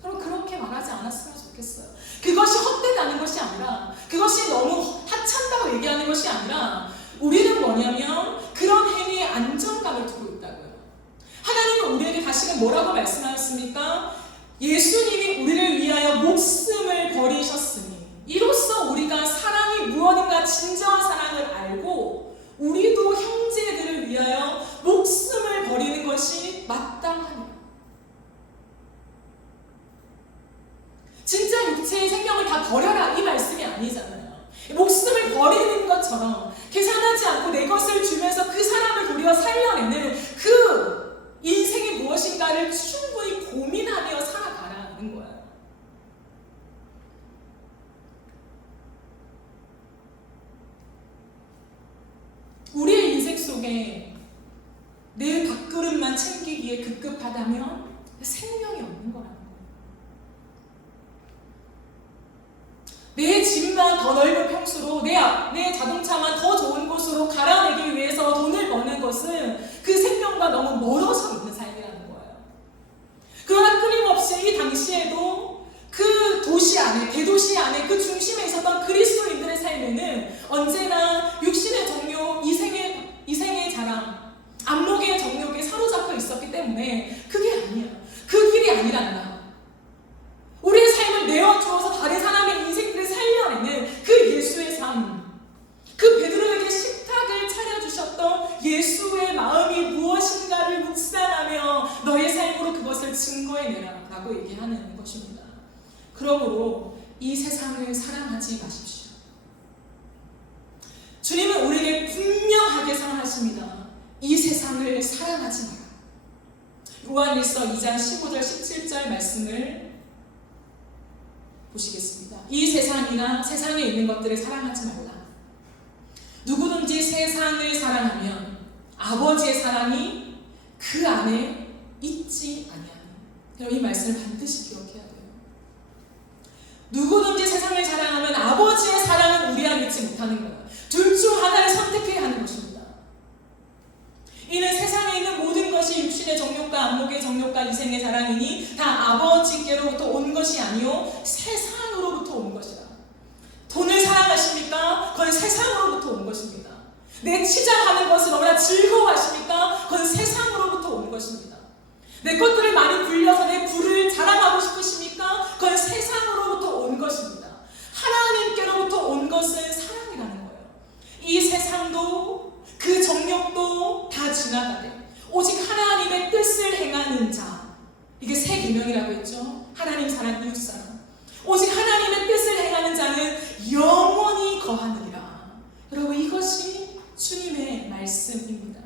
그럼 그렇게 말하지 않았으면 좋겠어요. 그것이 헛되다는 것이 아니라, 그것이 너무 하찮다고 얘기하는 것이 아니라, 우리는 뭐냐면 그런 행위에 안정감을 두고 있다고요. 하나님은 우리에게 다시금 뭐라고 말씀하셨습니까? 예수님이 우리를 위하여 목숨을 버리셨으니 이로써 우리가 사랑이 무엇인가 진정한 사랑을 알고 우리도 형제들을 위하여 목숨을 버리는 것이 마땅하냐. 진짜 육체의 생명을 다 버려라 이 말씀이 아니잖아요. 목숨을 버리는 것처럼 계산하지 않고 내 것을 주면서 그 사람을 도리어 살려내는 그 인생이 무엇인가를 충분히 고민하며 살아가라는 거예요. 우리의 인생 속에 내 밥그릇만 챙기기에 급급하다면 생명이 없는 거라는 거예요. 내 집만 더 넓은 평수로 내 자동차만 더 좋은 곳으로 갈아내기 위해서 돈을 버는 것은 그 생명과 너무 멀어져 있는 삶이라는 거예요. 그러나 끊임없이 이 당시에도 그 도시 안에, 대도시 안에 그 중심에 있었던 그리스도인들의 삶에는 언제나 육신의 정욕, 이생의 자랑, 안목의 정욕에 사로잡혀 있었기 때문에 그게 아니야. 그 길이 아니란다. 우리의 삶을 내어주어서 다른 사람의 인생들을 살려내는 그 예수의 삶, 그 베드로에게 식탁을 차려주셨던 예수의 마음이 무엇인가를 묵상하며 너의 삶으로 그것을 증거해내라 라고 얘기하는 것입니다. 그러므로 이 세상을 사랑하지 마십시오. 주님은 우리에게 분명하게 사랑하십니다. 이 세상을 사랑하지 마라. 요한일서 2장 15절 17절 말씀을 보시겠습니다. 이 세상이나 세상에 있는 것들을 사랑하지 말라. 누구든지 세상을 사랑하면 아버지의 사랑이 그 안에 있지 아니하니. 여러분, 이 말씀을 반드시 기억해야 돼요. 누구든지 세상을 사랑하면 아버지의 사랑은 우리 안에 있지 못하는 거예요. 둘 중 하나를 선택해야 하는 것입니다. 이는 세상에 있는 모든 것이 육신의 정욕과 안목의 정욕과 이생의 사랑이니 다 아버지께로부터 온 것이 아니요 세상으로부터 온 것이다. 돈을 사랑하십니까? 그건 세상으로부터 온 것입니다. 내 치장하는 것을 너무나 즐거워하십니까? 그건 세상으로부터 온 것입니다. 내 것들을 많이 굴려서 내 부를 자랑하고 싶으십니까? 그건 세상으로부터 온 것입니다. 하나님께로부터 온 것은 사랑이라는 거예요. 이 세상도 그 정욕도 다 다 지나가되 오직 하나님의 뜻을 행하는 자, 이게 새 계명이라고 했죠. 하나님 사랑, 이웃 사랑. 오직 하나님의 뜻을 행하는 자는 영원히 거하느니라. 여러분, 이것이 주님의 말씀입니다.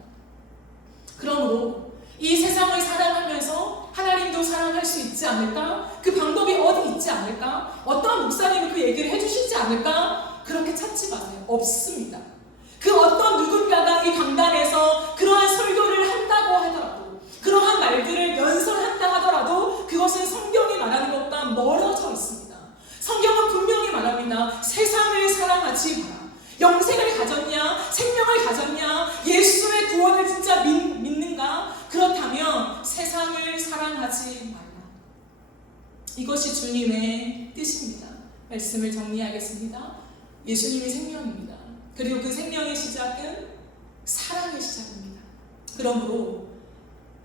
그러므로 이 세상을 사랑하면서 하나님도 사랑할 수 있지 않을까? 그 방법이 어디 있지 않을까? 어떤 목사님이 그 얘기를 해주시지 않을까? 그렇게 찾지 마세요. 없습니다. 그 어떤 누군가가 이 강단에서 그러한 설교를 한다고 하더라도, 그러한 말들을 연설한다 하더라도 그것은 성경이 말하는 것과 멀어져 있습니다. 성경은 분명히 말합니다. 세상을 사랑하지 마라. 영생을 가졌냐? 생명을 가졌냐? 예수의 구원을 진짜 믿는가? 그렇다면 세상을 사랑하지 말라. 이것이 주님의 뜻입니다. 말씀을 정리하겠습니다. 예수님이 생명입니다. 그리고 그 생명의 시작은 사랑의 시작입니다. 그러므로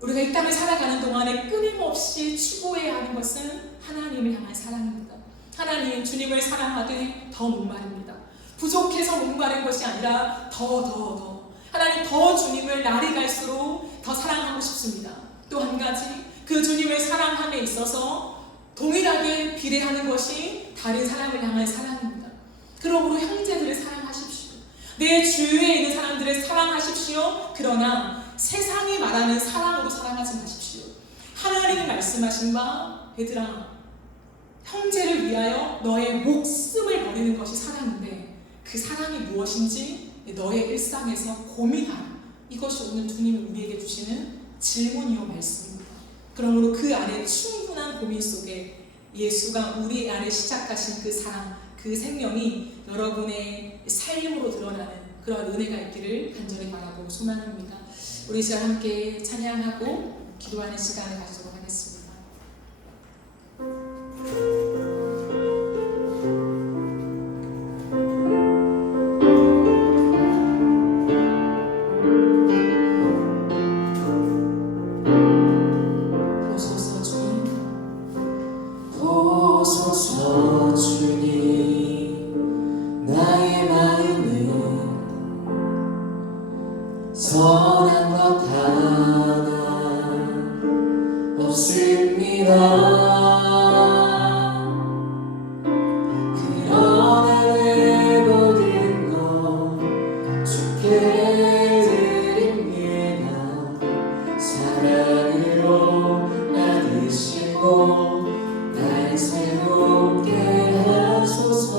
우리가 이 땅을 살아가는 동안에 끊임없이 추구해야 하는 것은 하나님을 향한 사랑입니다. 하나님, 주님을 사랑하되 더 목마릅니다. 부족해서 목마른 것이 아니라 더 하나님, 더 주님을 날이 갈수록 더 사랑하고 싶습니다. 또 한 가지, 그 주님을 사랑함에 있어서 동일하게 비례하는 것이 다른 사람을 향한 사랑입니다. 그러므로 형제들을 사랑하십시오. 내 주위에 있는 사람들을 사랑하십시오. 그러나 세상이 말하는 사랑으로 사랑하지 마십시오. 하나님이 말씀하신 바, 얘들아, 형제를 위하여 너의 목숨을 버리는 것이 사랑인데 그 사랑이 무엇인지 너의 일상에서 고민하라. 이것이 오늘 주님이 우리에게 주시는 질문이요 말씀입니다. 그러므로 그 안에 충분한 고민 속에 예수가 우리 안에 시작하신 그 사랑, 그 생명이 여러분의 삶으로 드러나는 그런 은혜가 있기를 간절히 바라고 소망합니다. 우리 시간 함께 찬양하고 기도하는 시간을 가지도록 하겠습니다. 보소서 주님, 나의 마음은 선한 것 하나 없습니다. 그러나 내 모든 것 주께 드립니다. 사랑으로 안으시고 날 새롭게 하소서.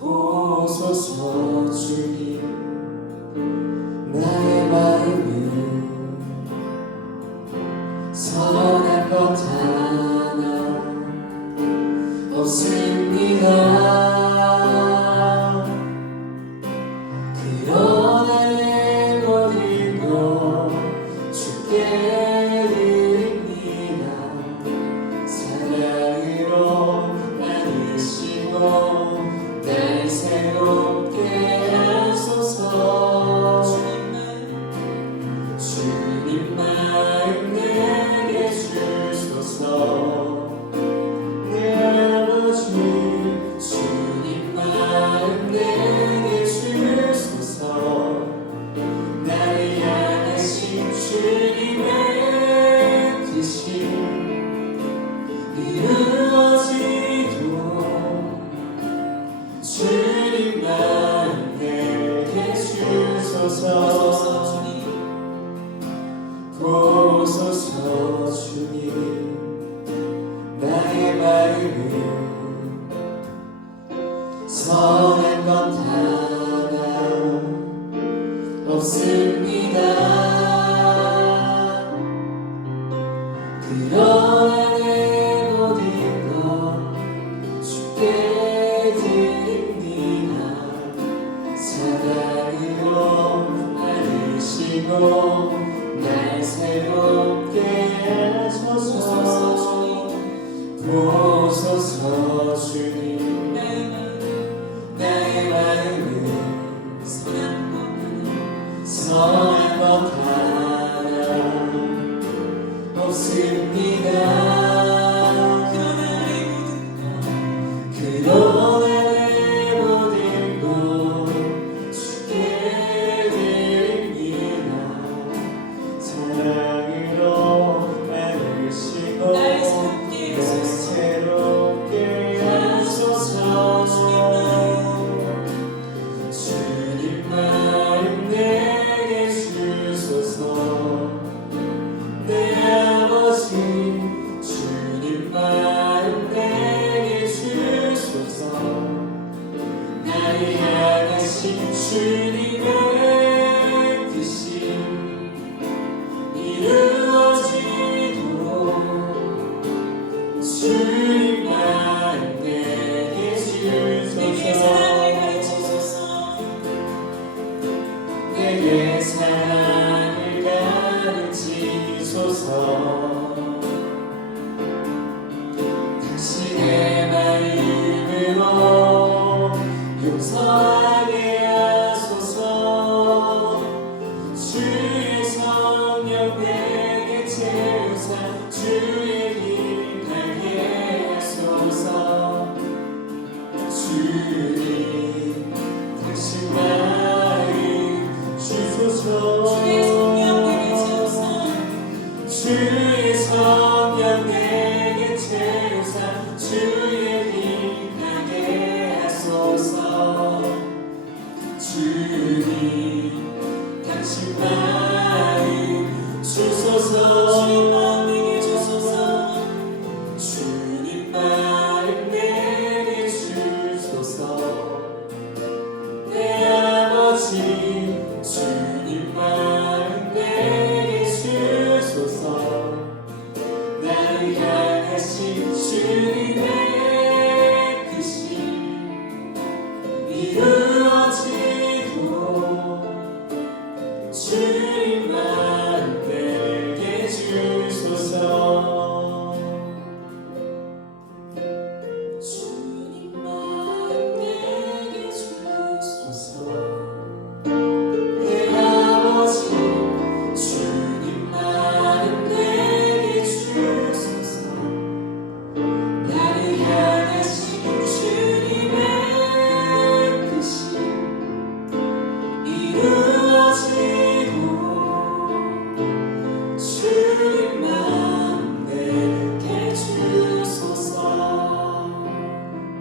보소서 주님, 나의 마음은 선한 것 하나 없습니다. 그러나 내 모든 것 주께 드립니다. 사랑으로 안으시고 날 새롭게 하소서. 주님 마음 내게 주소서. 내 아버지, 주님 마음 내게 주소서. 나를 향하신 주님의 뜻이 이루어지도록 주님 마음 내게 주소서. 보소서 주님, 나의 마음은 선한 것 하나 없습니다. 그러나 내 모든 것 주께 드립니다. 사랑으로 안으시고 날 새롭게 하소서. 보소서 주님, 나의 마음은 선한 것 하나 없습니다. 그러나 내 모든 것 주께 드립니다. 내게 사랑을 가르치소서. 당신의 마음으로 용서하게 하소서. 주의 성령 내게 채우사 주의 길 가게 하소서. 주님 당신 마음 주소서. 주의 성령 내게 채우사 주의 성령 내게 채우사 주의 길 가게 하소서. 주님 당신 마음 주소서. 주님 마음 내게 주소서. 주님 마음 내게 주소서. 내 아버지 주님 마음 내게 주소서. 나를 향하신 주님의 뜻이 이루어지도록 주님 마음 내게 주소서. 주님 마음 내게 주소서. 내 아버지 주님 마음 내게 주소서. 나를 향하신 주님의 뜻이 이루어지도록 주님 마음 내게 주소서.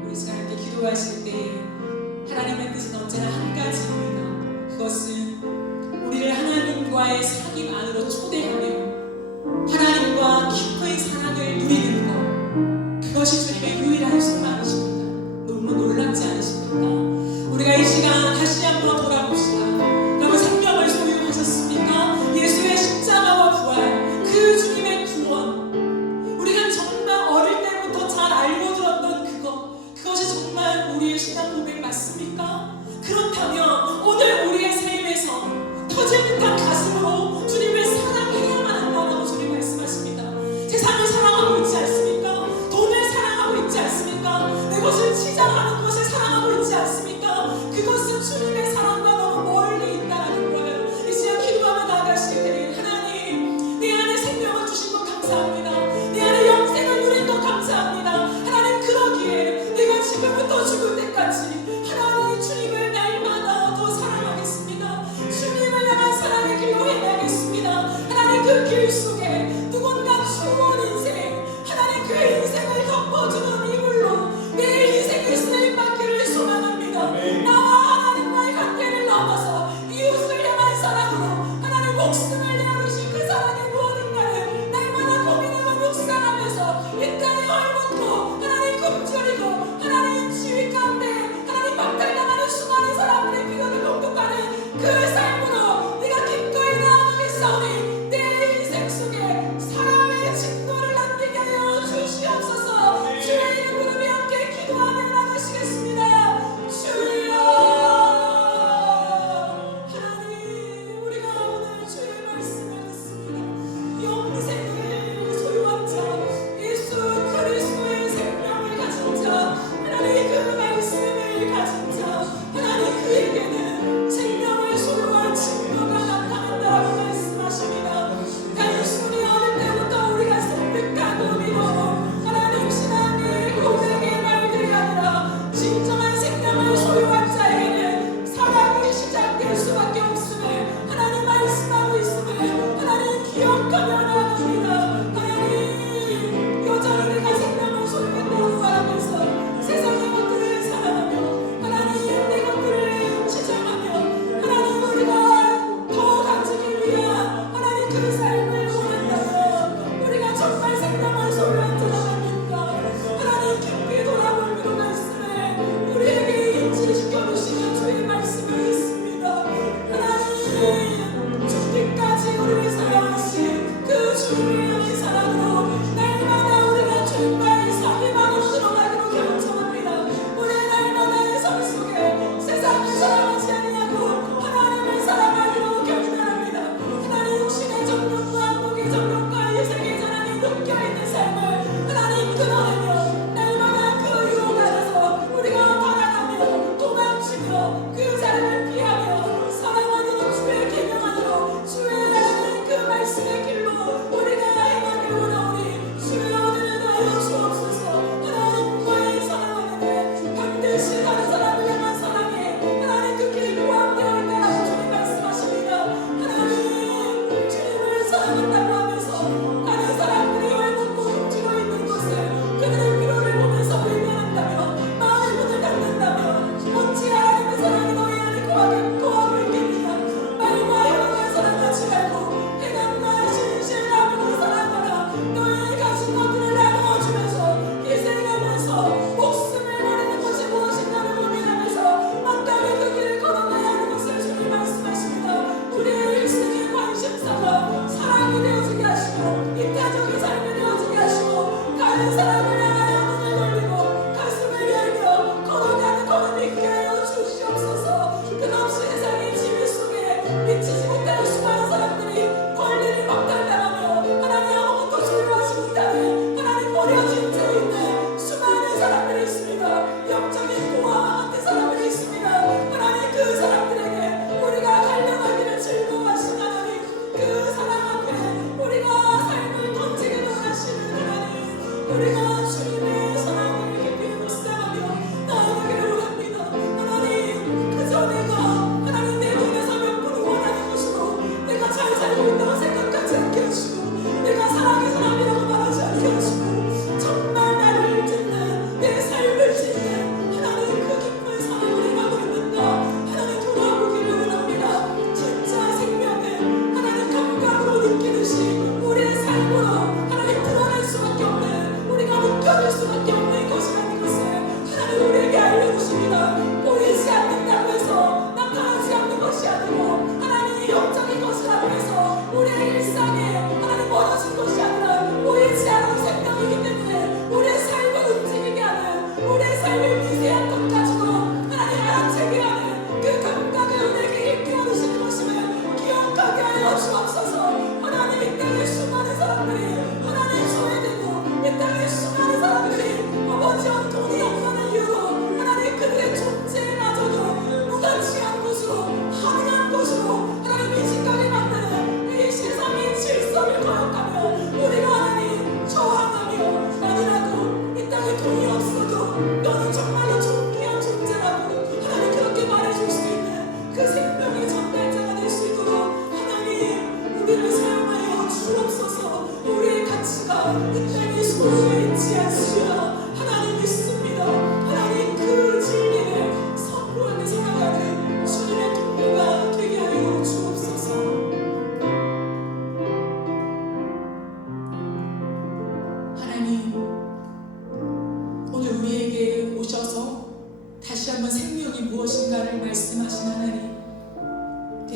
우리 시간 함께 기도하실 때 하나님의 뜻은 언제나 한 가지입니다. 그것은 우리를 하나님과의 사귐 안으로 초대하며 하나님과 깊은 사랑을 누리는 것, 그것이 주님의 유일한 소망이십니다. 너무 놀랍지 않으십니까? 우리가 이 시간 다시 한번 돌아봅시다. 여러분 생명을 소유하셨습니까? 예수의 십자가와 부활, 그 주님의 구원, 우리가 정말 어릴 때부터 잘 알고 들었던 그것이 정말 우리의 신앙 고백 맞습니까? 그렇다면 오늘 우리의 삶에서 터질 듯한 가슴으로 주님을 사랑해야만 한다고 주님 말씀하십니다. 세상을 사랑하고 있지 않습니까? 돈을 사랑하고 있지 않습니까? 내 것을 치장하는 것을 사랑하고 있지 않습니까? 그것은 주님의 사랑과 너무 멀리 있다는 거예요. 이 시간 기도하며 나아가실 때 하나님, 내 안에 생명을 주신 것 감사합니다. 내 안에 영생을 누린 것 감사합니다. 하나님, 그러기에 내가 지금부터 죽을 때까지 하나님 주님을 날마다 더 사랑하겠습니다. 주님을 향한 사랑의 길로 행하겠습니다. 하나님, 그 길 속에 누군가 추운 인생, 하나님 그 인생을 덮어주는 이불로 내 인생의 쓰임받기를 소망합니다. 나와 하나님과의 관계를 넘어서 이웃을 향한 사랑으로 하나님 목숨을 내어주신 그 사랑의 무엇인가를 날마다 고민하고 묵상하면서 이 땅에 헐벗고 하나님 굶주리고 하나님 지위 가운데 하나님 박탈당하는 수많은 사람들의 필요를 공급하는 그 삶으로 네가 기꺼이 나아가겠사오니 내 인생 속에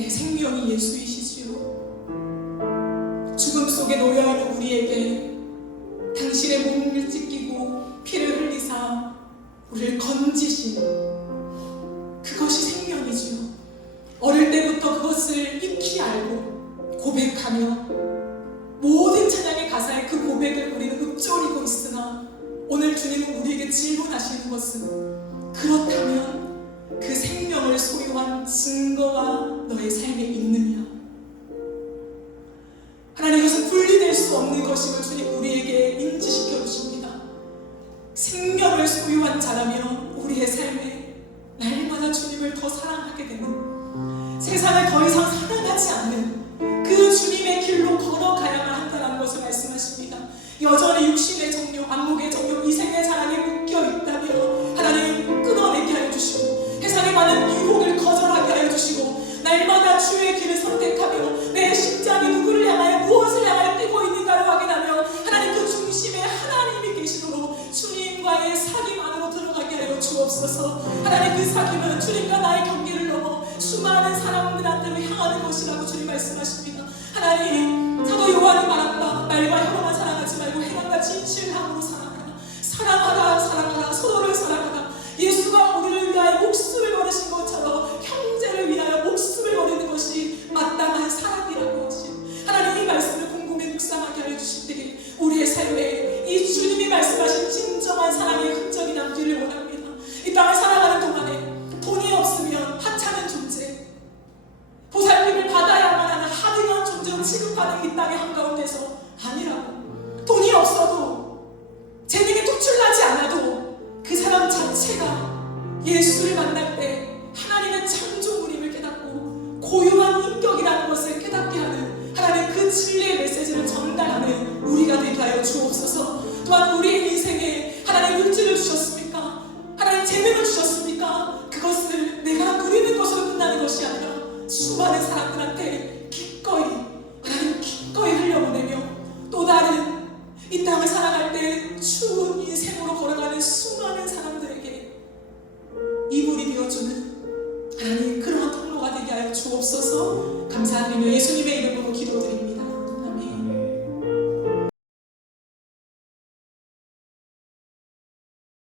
우리의 생명이 예수이시지요. 죽음 속에 놓여있는 우리에게 당신의 몸을 찢기고 피를 흘리사 우리를 건지신 그것이 생명이지요. 어릴 때부터 그것을 익히 알고 고백하며 모든 찬양의 가사에 그 고백을 우리는 읊조리고 있으나 오늘 주님은 우리에게 질문하시는 것은 그렇다면 그 생명을 소유한 증거가 너의 삶에 있느냐? 하나님, 이것은 분리될 수 없는 것임을 주님 우리에게 인지시켜 주십니다. 생명을 소유한 자라면 우리의 삶에 날마다 주님을 더 사랑하게 되는, 세상을 더 이상 사랑하지 않는 그 주님의 길로 걸어가야만 한다는 것을 말씀하십니다. 여전히 육신의 정욕, 안목의 정욕, 이생의 사랑에 묶여 있다면 하나님 끊어내게 하여 주시고 세상의 많은 유혹을 거절하게 하여 주시고 날마다 주의 길을 선택하며 내 심장이 누구를 향하여 무엇을 향하여 뛰고 있는가를 확인하며 하나님 그 중심에 하나님이 계시도록 주님과의 사귐 안으로 들어가게 하여 주옵소서. 하나님, 그 사귐은 주님과 나의 경계를 넘어 수많은 사람들한테로 향하는 것이라고 주님 말씀하십니다. 하나님, 사도 요한이 말한다. 말과 혀로만 사랑하지 말고 행함과 진실함으로 사랑하라. 사랑하라, 사랑하라, 서로를 사랑하라. 예수가 우리를 위하여 목숨을 버리신 것처럼 형제를 위하여 목숨을 버리는 것이 마땅한 사랑이라고 하신 하나님, 이 말씀을 곰곰이 묵상하게 하여 주실 때에 우리의 삶에 이 주님이 말씀하신 진정한 사랑의 흔적이 남기를 원합니다. 이 땅을 살아가는 동안에 돈이 없으면 하찮은 존재, 보살핌을 받아야만 하는 하등한 존재로 취급하는 이 땅의 한가운데서 아니라고, 돈이 없어도 재능이 특출나지 않아도 그 사람 자체가 예수를 만날 때 하나님의 창조물임을 깨닫고 고유한 인격이라는 것을 깨닫게 하는 하나님 그 진리의 메시지를 전달하는 우리가 되게 하여 주옵소서. 또한 우리의 인생에 하나님 물질을 주셨습니까? 하나님 재능을 주셨습니까? 그것을 내가 누리는 것으로 끝나는 것이 아니라 수많은 사람들한테 기꺼이, 하나님 기꺼이 흘려보내며 또 다른 이 땅을 살아갈 때 추운 인생으로 걸어가는 수많은 사람들에게 이불이 되어주는 하나님 그러한 통로가 되게 하여 주옵소서. 감사드리며 예수님의 이름으로 기도드립니다.